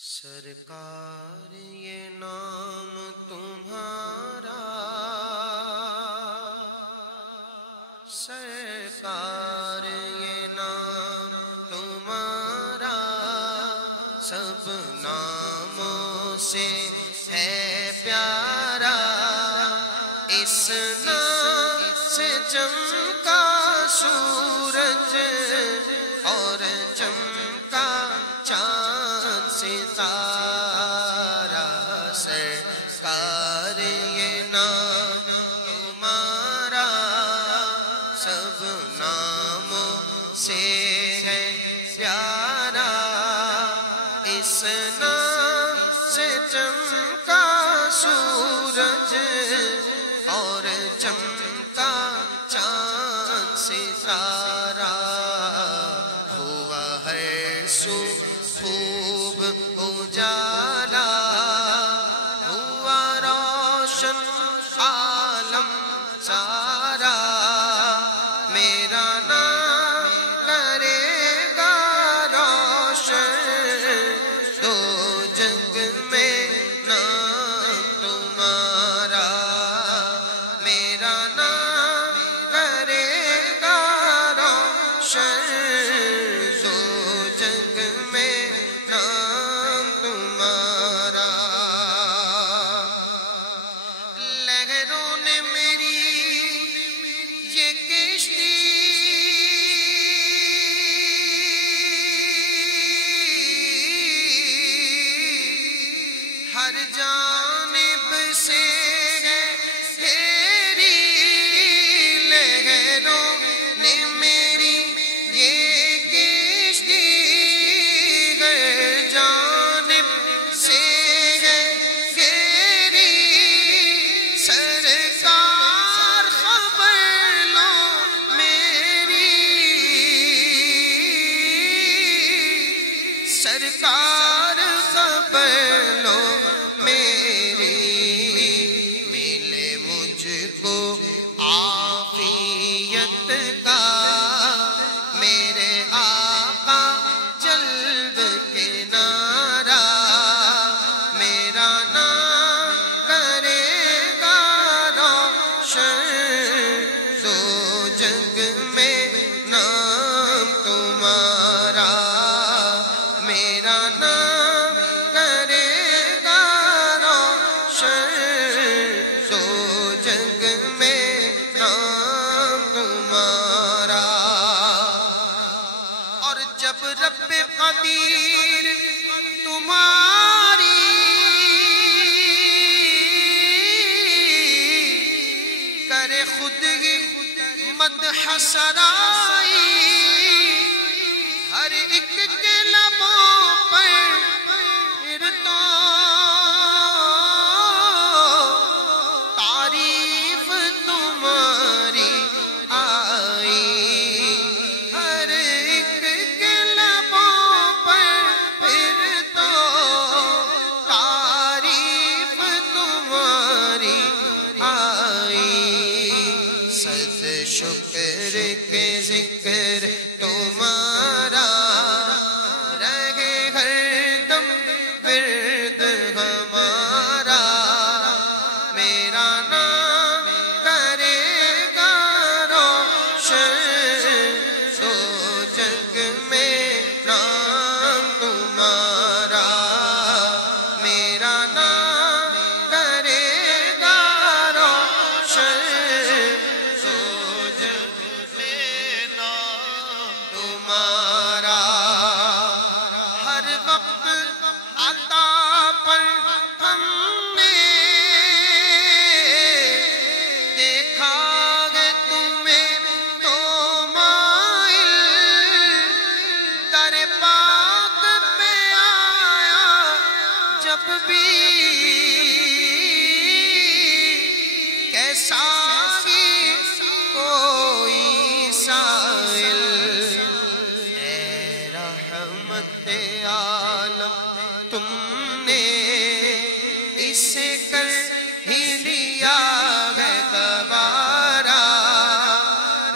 سرکار یہ نام تمہارا، سرکار یہ نام تمہارا، سب ناموں سے ہے پیارا، اس نام سے چمکا سورج اور چمکا چاند ستارہ، سرکار یہ نام تمہارا، سب ناموں سے ہے پیارا، اس نام سے چمکا سورج اور چمکا چاند ستارہ، ہوا ہر سو خوب اجالا، ہوا روشن عالم سارا، میرا نام کرے گا روشن، دو جگ میں نام تمہارا، میرا نام کرے گا روشن، دو جگ میں نام تمہارا۔ لہروں نے میری یہ کشتی ہر جانب سے گھیری، لہروں نے میری یہ کشتی ہر جانب سے گھیری، سرکار خبر لو میری، سرکار خبر لو میری، ملے مجھ کو عافیت کا، میرے آقا جلد کنارہ، میرا نام کرے گا روشن، دو جگ میں نام تمہارا، میرا نام کرے گا روشن، دو جگ میں نام تمہارا۔ اور جب رب قدیر تمہاری کرے خود ہی مدح سرائی، ہر ایک کے لبوں پر پھر تو تعریف تمہاری آئی، ہر ایک کے لبوں پر پھر تو تعریف تمہاری آئی، صد شکر کے ذکر تمہارا رہے ہر دم ورد ہمارا، میرا نام کرے گا روشن، دو جگ میں نام تمہارا، میرا نام کرے گا روشن، دو جگ میں نام تمہارا۔ ہر وقت عطا پر ہم نے دیکھا ہے تمہیں تو مائل، در پاک پہ آیا جب بھی کیسا ہی کوئی سائل، اے رحمت عالم تم نے اسے کر ہی لیا ہے گوارا،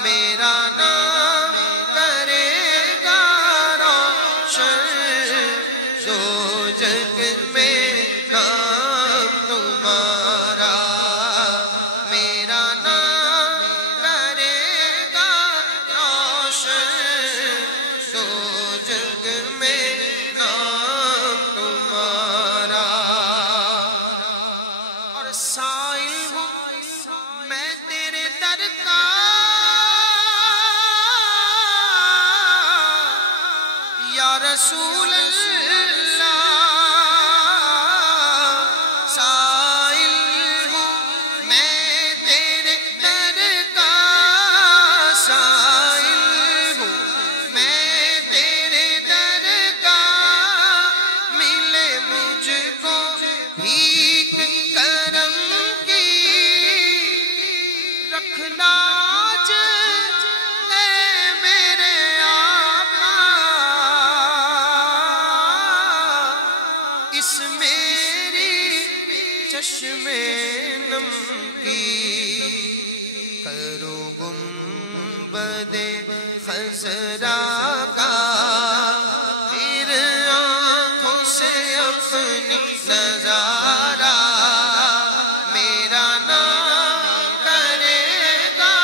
میرا نام کرے گا روشن، دو جگ میں نام تمہارا میرا نام کرے گا روشن دو جگ میں نام تمہارا اور سائل ہوں میں تیرے در کا یا رسول اللہ سائل ہوں میں تیرے در کا سائل ہوں میں تیرے در کا ملے مجھ کو بھیک کرم کی رکھ لاج اے میرے آقا اس میری چشم نم کی کرو گنبد خضرا کا پھر آنکھوں سے اپنی نظارہ میرا نام کرے گا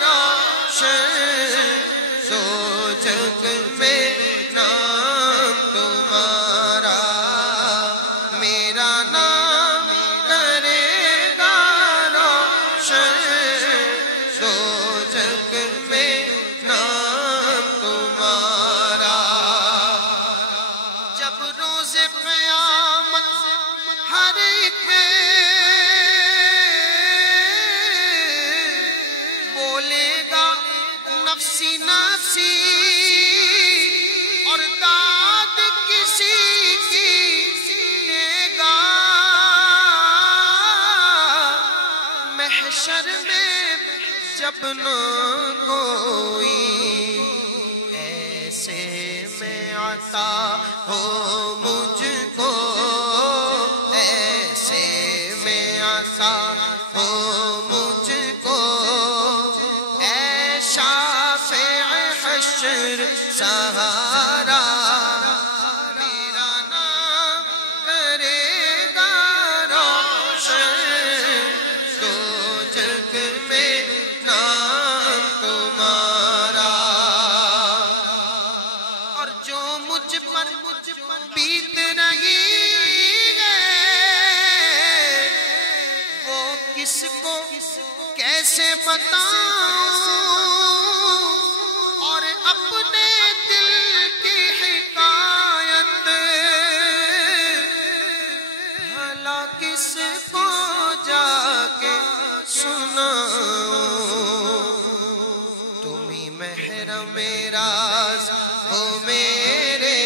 روشن دو جگ میں نام تمہارا میرا نام کرے گا روشن دو جگ میں نام تمہارا جب روز قیامت ہر ایک بولے گا نفسی نفسی اور داد کسی کی دے گا محشر میں جب نہ کوئی ایسے میں عطا ہو مجھ کو ایسے میں عطا ہو مجھ کو اے شافع حشر سہارا میرا نام کرے گا روشن دو جگ میں نام تمہارا اور جو مجھ پر بیت رہی ہے وہ کس کو کیسے بتاؤں اور اپنے دل کی حکایت بھلا کس کو جا کے سناؤں تم ہی محرم راز ہو میرے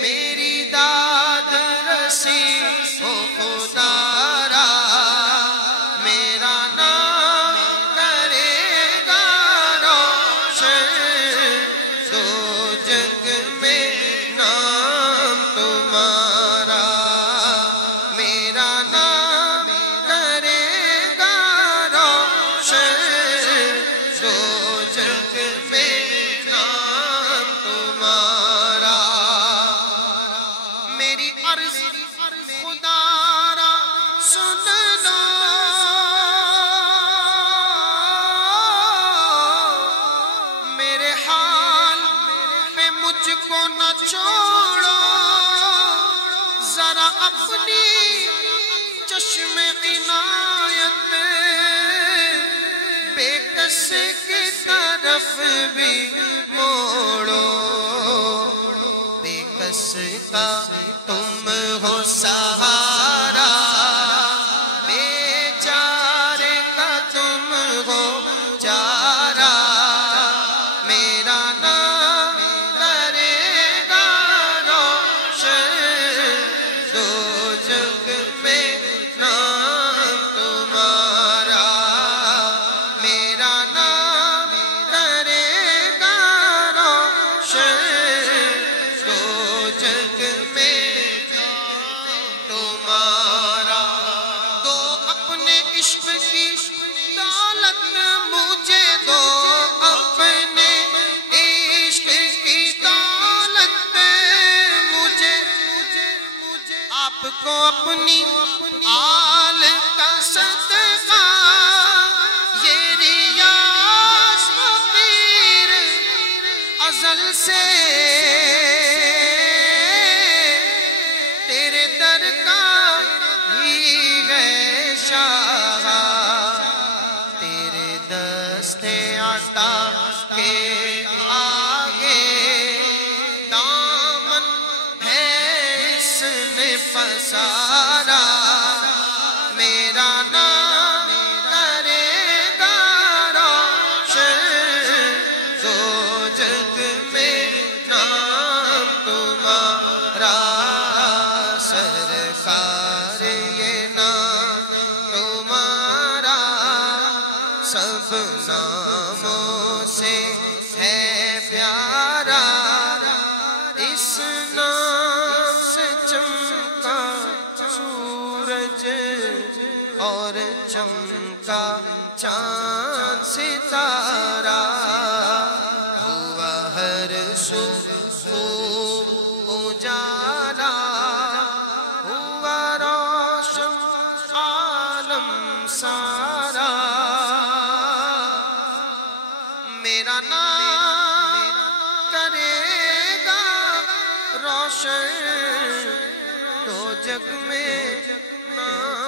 میری داد رسی ہو خدا را میرا نام کرے گا روشن دو جگ میں نام تمہارا میرا نام کرے گا روشن دو جگ میں نام تمہارا میری عرض خدا را سن لو میرے حال پہ مجھ کو نہ چھوڑو ذرا اپنی چشم عنایت بے کس کی طرف بھی موڑو بے کس کا تم ہو سہارا بے چارے کا تم ہو چارہ میرا نام کرے گا روشن دو جگ میں نام تمہارا میرا نام کرے گا روشن دو جگ میں نام تمہارا کو اپنی آل کا صدقہ یہ ریاض فقیر ازل سے تیرے در کا ہی ہے شاہ تیرے دست عطا کے آگے دامن ہے اس نے پسارا میرا نام کرے گا روشن دو جگ میں نام تمہارا سرکار یہ نام تمہارا سب ناموں سے ہے پیارا اس نام سے چمکا سورج اور چمکا چاند ستارہ ہوا ہر سو خوب اجالا ہوا روشن عالم سارا میرا نام کرے گا روشن دو جگ میں نام